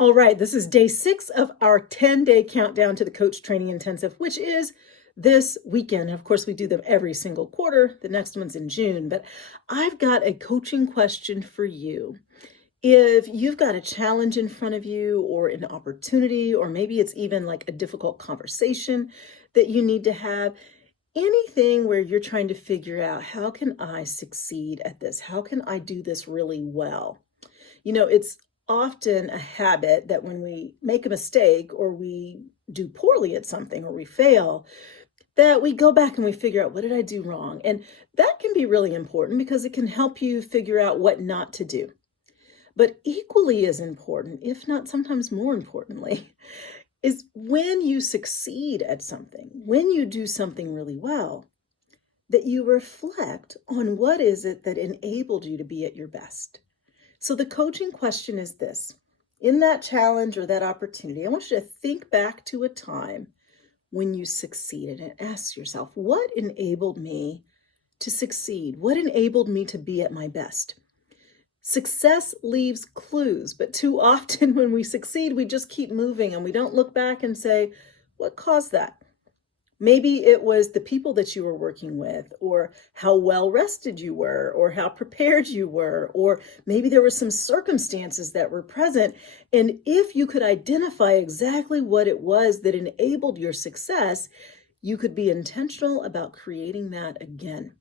All right, this is day 6 of our 10-day countdown to the Coach Training Intensive, which is this weekend. Of course, we do them every single quarter. The next one's in June, but I've got a coaching question for you. If you've got a challenge in front of you or an opportunity, or maybe it's even like a difficult conversation that you need to have, anything where you're trying to figure out, how can I succeed at this? How can I do this really well? It's often a habit that when we make a mistake or we do poorly at something or we fail, that we go back and we figure out, what did I do wrong? And that can be really important because it can help you figure out what not to do. But equally as important, if not sometimes more importantly, is when you succeed at something, when you do something really well, that you reflect on what is it that enabled you to be at your best. So the coaching question is this: in that challenge or that opportunity, I want you to think back to a time when you succeeded and ask yourself, what enabled me to succeed? What enabled me to be at my best? Success leaves clues, but too often when we succeed, we just keep moving and we don't look back and say, what caused that? Maybe it was the people that you were working with, or how well rested you were, or how prepared you were, or maybe there were some circumstances that were present. And if you could identify exactly what it was that enabled your success, you could be intentional about creating that again.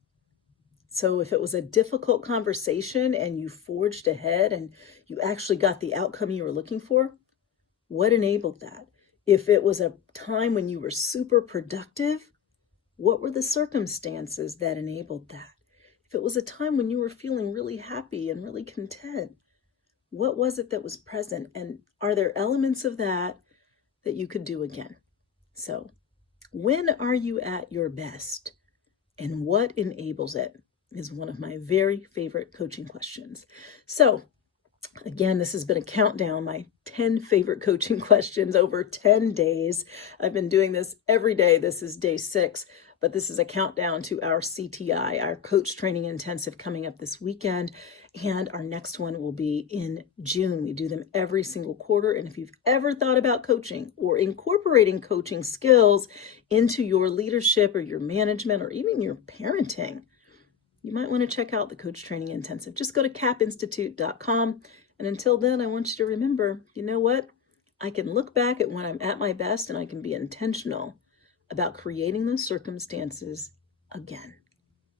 So if it was a difficult conversation and you forged ahead and you actually got the outcome you were looking for, what enabled that? If it was a time when you were super productive, what were the circumstances that enabled that? If it was a time when you were feeling really happy and really content, what was it that was present? And are there elements of that that you could do again? So, when are you at your best? And what enables it is one of my very favorite coaching questions. So, again, this has been a countdown, my 10 favorite coaching questions over 10 days. I've been doing this every day. This is day 6, but this is a countdown to our CTI, our Coach Training Intensive, coming up this weekend. And our next one will be in June. We do them every single quarter. And if you've ever thought about coaching or incorporating coaching skills into your leadership or your management or even your parenting, you might want to check out the Coach Training Intensive. Just go to capinstitute.com. And until then, I want you to remember, you know what? I can look back at when I'm at my best and I can be intentional about creating those circumstances again.